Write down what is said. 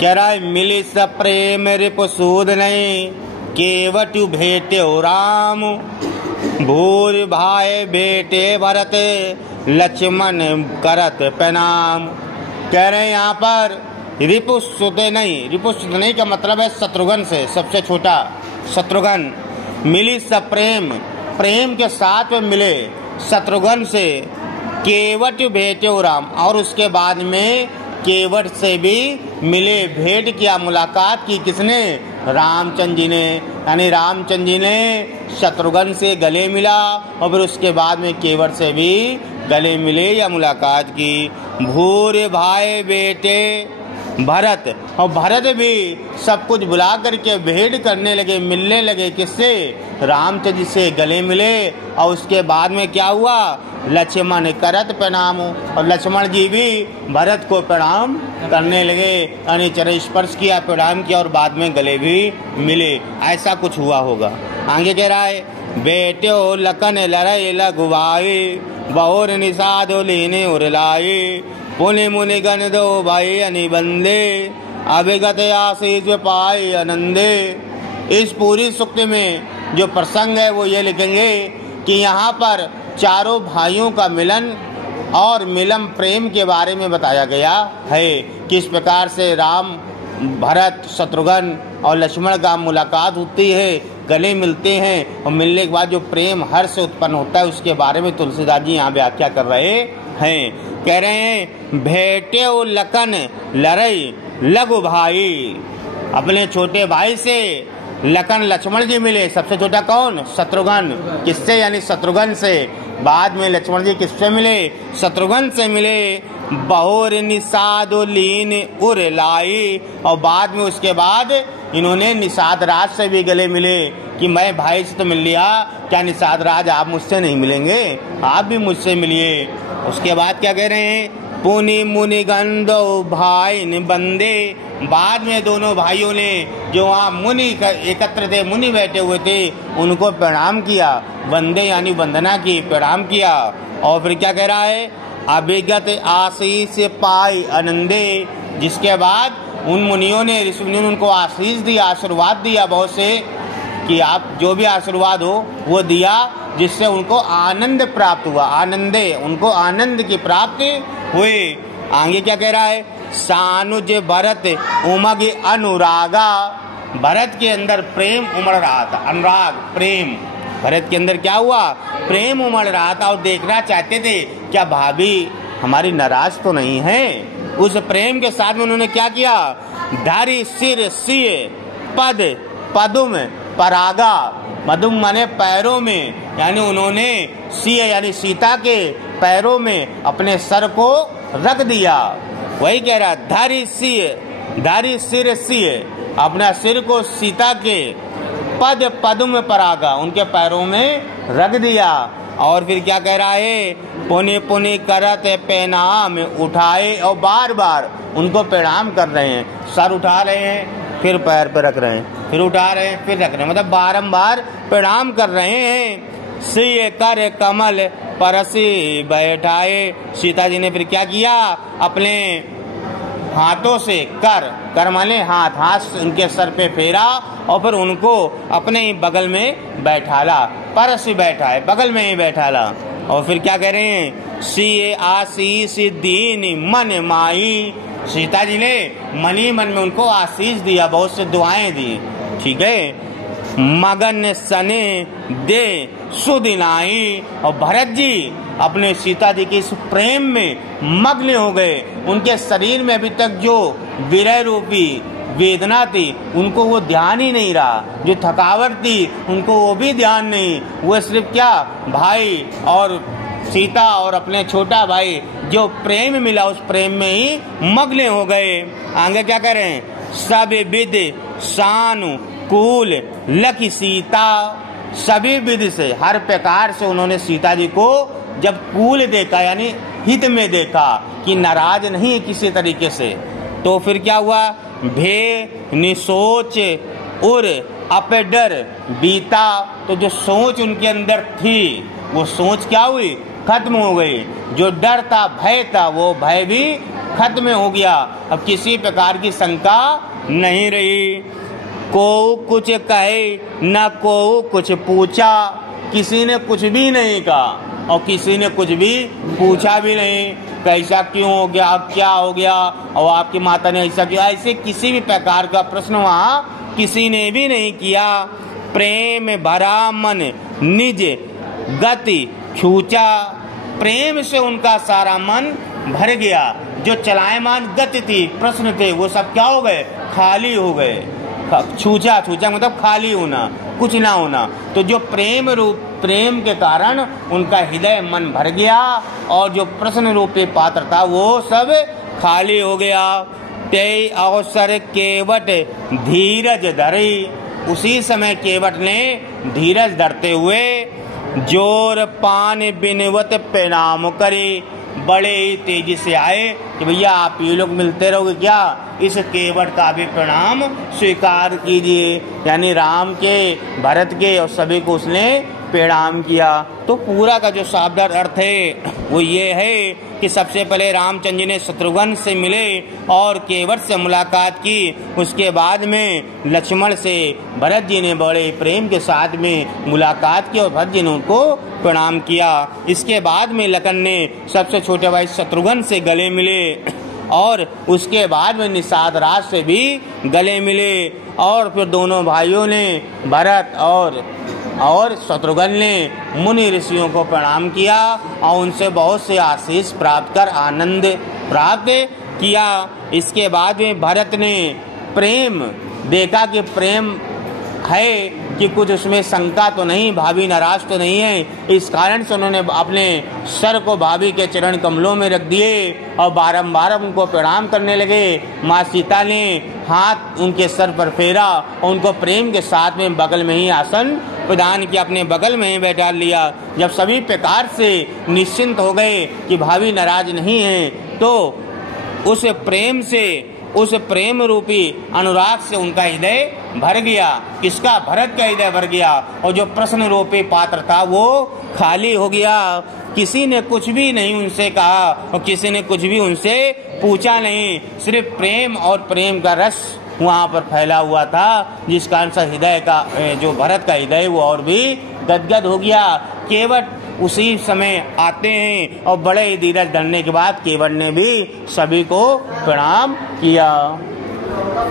कह रहा है मिली सब प्रेम रिपुसूद नहीं केवटु भेटे राम भूर भाई बेटे भरत लक्ष्मण करत प्रणाम। कह रहे हैं यहाँ पर रिपुसुत नहीं का मतलब है शत्रुघ्न से सबसे छोटा शत्रुघ्न। मिली सब प्रेम के साथ में मिले शत्रुघ्न से केवट भेटे राम, और उसके बाद में केवट से भी मिले, भेंट किया, मुलाकात की। किसने? रामचंद्र जी ने। यानी रामचंद्र जी ने शत्रुघ्न से गले मिला और फिर उसके बाद में केवट से भी गले मिले या मुलाकात की। भूरे भाई बेटे भरत, और भरत भी सब कुछ बुला करके भेंट करने लगे, मिलने लगे। किससे? रामचंद्र जी से गले मिले। और उसके बाद में क्या हुआ? लक्ष्मण करत प्रणाम, और लक्ष्मण जी भी भरत को प्रणाम करने लगे, यानी चरण स्पर्श किया, प्रणाम किया और बाद में गले भी मिले। ऐसा कुछ हुआ होगा। आगे कह रहा है बेटे लखन लड़े लगुवाए बहुर निषाद लीने उरलाए पुनि मुनि गण दो भाई अनिबंदे अभिगत आशीष पाए आनंदे। इस पूरी सूक्त में जो प्रसंग है वो ये लिखेंगे कि यहाँ पर चारों भाइयों का मिलन और मिलन प्रेम के बारे में बताया गया है। किस प्रकार से राम भरत शत्रुघ्न और लक्ष्मण का मुलाकात होती है, गले मिलते हैं और मिलने के बाद जो प्रेम हर्ष उत्पन्न होता है उसके बारे में तुलसीदास जी यहाँ व्याख्या कर रहे हैं। कह रहे हैं भेटे लखन लड़ई लघु भाई, अपने छोटे भाई से लखन लक्ष्मण जी मिले। सबसे छोटा कौन? शत्रुघ्न। किससे? यानी शत्रुघ्न से। बाद में लक्ष्मण जी किससे मिले? शत्रुघ्न से मिले। बहुर निषाद लीन उर लाई, और बाद में उसके बाद इन्होंने निषाद राज से भी गले मिले कि मैं भाई से तो मिल लिया, क्या निषाद राज आप मुझसे नहीं मिलेंगे? आप भी मुझसे मिलिए। उसके बाद क्या कह रहे हैं? पुनि मुनि गंधो भाई ने बंदे, बाद में दोनों भाइयों ने जो वहाँ मुनि एकत्र थे, मुनि बैठे हुए थे, उनको प्रणाम किया। वंदे यानी वंदना की, प्रणाम किया। और फिर क्या कह रहा है? अभिगत आशीष पाई आनंदे, जिसके बाद उन मुनियों ने, ऋषि मुनियों ने उनको आशीष दिया, आशीर्वाद दिया बहुत से, कि आप जो भी आशीर्वाद हो वो दिया, जिससे उनको आनंद प्राप्त हुआ। आनंदे, उनको आनंद की प्राप्ति हुई। आगे क्या कह रहा है? सानुज भरत उमग अनुरागा, भरत के अंदर प्रेम उमड़ रहा था। अनुराग, प्रेम, भरत के अंदर क्या हुआ? प्रेम उमड़ रहा था और देखना चाहते थे क्या भाभी हमारी नाराज तो नहीं है। उस प्रेम के साथ में उन्होंने क्या किया? धारी सिर सिए पद पदुम परागा, मधुम माने पैरों में, यानी उन्होंने सिए यानी सीता के पैरों में अपने सर को रख दिया। वही कह रहा, धारी सिर सिए, अपना सिर को सीता के पद पदुम परागा, उनके पैरों में रख दिया। और फिर क्या कह रहा है? पुनि पुनि करत प्रणाम उठाए, और बार बार उनको प्रणाम कर रहे हैं। सर उठा रहे हैं, फिर पैर पर रख रहे हैं, फिर उठा रहे हैं, फिर रख रहे हैं, मतलब बारंबार प्रणाम कर रहे हैं। सिय कर कमल परसी बैठाए, सीता जी ने फिर क्या किया? अपने हाथों से कर माने हाथ, हाथ उनके सर पे फेरा और फिर उनको अपने ही बगल में बैठाला। परसी बैठा है, बगल में ही बैठाला। और फिर क्या कह रहे हैं? सिए आशीष दीन मन माई, सीता जी ने मन ही मन में उनको आशीष दिया, बहुत से दुआएं दी। ठीक है। मगन सने दे सुदिनाई, और भरत जी अपने सीता जी के इस प्रेम में मग्न हो गए। उनके शरीर में अभी तक जो विरह रूपी वेदना थी उनको वो ध्यान ही नहीं रहा, जो थकावट थी उनको वो भी ध्यान नहीं। वो सिर्फ क्या, भाई और सीता और अपने छोटा भाई जो प्रेम मिला उस प्रेम में ही मग्न हो गए। आगे क्या करें? सब विध सानु कूल लकी सीता, सभी विधि से, हर प्रकार से उन्होंने सीता जी को जब कूल देखा यानी हित में देखा कि नाराज नहीं है किसी तरीके से, तो फिर क्या हुआ? भे निसोच उर अपडर बीता, तो जो सोच उनके अंदर थी वो सोच क्या हुई? खत्म हो गई। जो डर था, भय था, वो भय भी खत्म हो गया। अब किसी प्रकार की शंका नहीं रही। को कुछ कहे न को कुछ पूछा, किसी ने कुछ भी नहीं कहा और किसी ने कुछ भी पूछा भी नहीं। कैसा क्यों हो गया, अब क्या हो गया, और आपकी माता ने ऐसा किया, ऐसे किसी भी प्रकार का प्रश्न वहाँ किसी ने भी नहीं किया। प्रेम भरा मन निज गति खूंचा, प्रेम से उनका सारा मन भर गया। जो चलायमान गति थी, प्रश्न थे, वो सब क्या हो गए, खाली हो गए। छूचा, छूचा मतलब खाली होना, कुछ ना होना। तो जो प्रेम के कारण उनका हृदय मन भर गया और जो प्रश्न रूपी पात्र था वो सब खाली हो गया। ते अवसर केवट धीरज धरी, उसी समय केवट ने धीरज धरते हुए जोर पान बिनवत प्रणाम करे, बड़े ही तेजी से आए कि भैया आप ये लोग मिलते रहोगे क्या, इस केवट का भी प्रणाम स्वीकार कीजिए। यानी राम के, भरत के और सभी को उसने प्रणाम किया। तो पूरा का जो शाब्दिक अर्थ है वो ये है कि सबसे पहले रामचंद्र जी ने शत्रुघ्न से मिले और केवट से मुलाकात की। उसके बाद में लक्ष्मण से भरत जी ने बड़े प्रेम के साथ में मुलाकात की और भरत जी ने उनको प्रणाम किया। इसके बाद में लखन ने सबसे छोटे भाई शत्रुघ्न से गले मिले और उसके बाद में निषाद राज से भी गले मिले और फिर दोनों भाइयों ने, भरत और शत्रुघ्न ने मुनि ऋषियों को प्रणाम किया और उनसे बहुत से आशीष प्राप्त कर आनंद प्राप्त किया। इसके बाद में भरत ने प्रेम देखा कि प्रेम है कि कुछ उसमें शंका तो नहीं, भाभी नाराज तो नहीं है। इस कारण से उन्होंने अपने सर को भाभी के चरण कमलों में रख दिए और बारंबार उनको प्रणाम करने लगे। माँ सीता ने हाथ उनके सर पर फेरा और उनको प्रेम के साथ में बगल में ही आसन प्रदान किया, अपने बगल में ही बैठा लिया। जब सभी प्रकार से निश्चिंत हो गए कि भाभी नाराज नहीं है तो उस प्रेम रूपी अनुराग से उनका हृदय भर गया। किसका, भरत का हृदय भर गया और जो प्रश्न रूपी पात्र था वो खाली हो गया। किसी ने कुछ भी नहीं उनसे कहा और किसी ने कुछ भी उनसे पूछा नहीं, सिर्फ प्रेम और प्रेम का रस वहाँ पर फैला हुआ था, जिस कारण से हृदय का, जो भरत का हृदय वो और भी गदगद हो गया। केवट उसी समय आते हैं और बड़े धीरज धरने के बाद केवट ने भी सभी को प्रणाम किया।